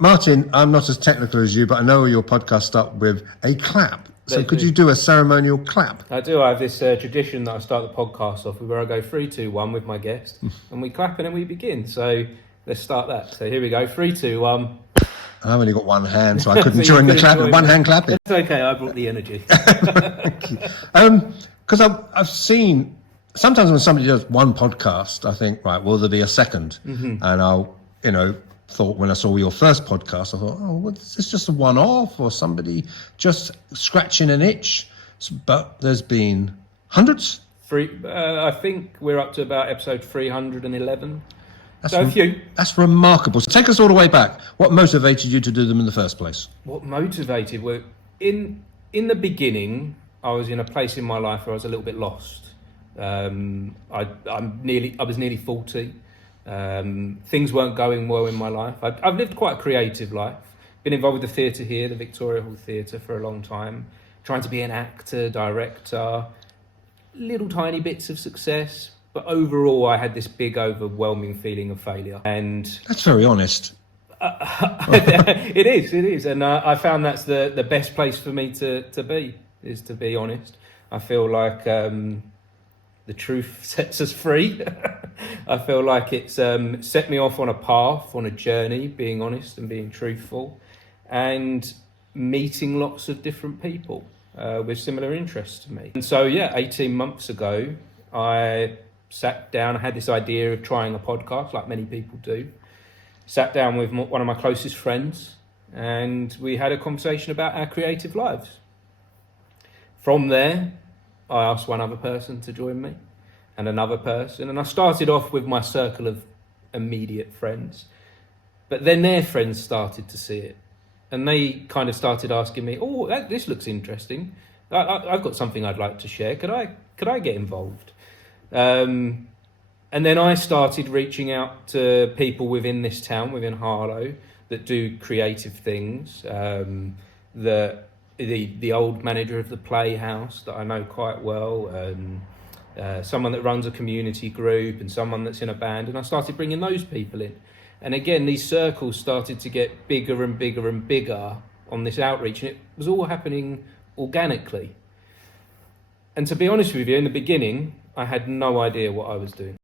Martin, I'm not as technical as you, but I know your podcast start with a clap. So could you do a ceremonial clap? I do. I have this tradition that I start the podcast off with where I go 3, 2, 1 with my guest and we clap and then we begin. So let's start that. So here we go. 3, 2, 1. I've only got one hand, so I couldn't join the clap. One hand clapping. It's okay. I brought the energy. Thank you. Because I've seen, sometimes when somebody does one podcast, I think, right, will there be a second? And I'll, thought when I saw your first podcast, I thought, well, is this just a one-off or somebody just scratching an itch? But there's been hundreds? I think we're up to about episode 311. So a few. That's remarkable. So take us all the way back. What motivated you to do them in the first place? What motivated? Well, in the beginning, I was in a place in my life where I was a little bit lost. I was nearly 40. Things weren't going well in my life. I've lived quite a creative life. Been involved with the theatre here, the Victoria Hall Theatre, for a long time. Trying to be an actor, director, little tiny bits of success. But overall, I had this big, overwhelming feeling of failure. And that's very honest. It is. And I found that's the best place for me to be honest. I feel like the truth sets us free. I feel like it's set me off on a path, on a journey, being honest and being truthful, and meeting lots of different people with similar interests to me. And so, 18 months ago, I sat down. I had this idea of trying a podcast, like many people do. Sat down with one of my closest friends, and we had a conversation about our creative lives. From there, I asked one other person to join me, and another person, and I started off with my circle of immediate friends, but then their friends started to see it, and they kind of started asking me, this looks interesting, I've got something I'd like to share, could I get involved? And then I started reaching out to people within this town, within Harlow, that do creative things. The old manager of the Playhouse that I know quite well, someone that runs a community group, and someone that's in a band, and I started bringing those people in. And again, these circles started to get bigger and bigger and bigger on this outreach, and it was all happening organically. And to be honest with you, in the beginning, I had no idea what I was doing.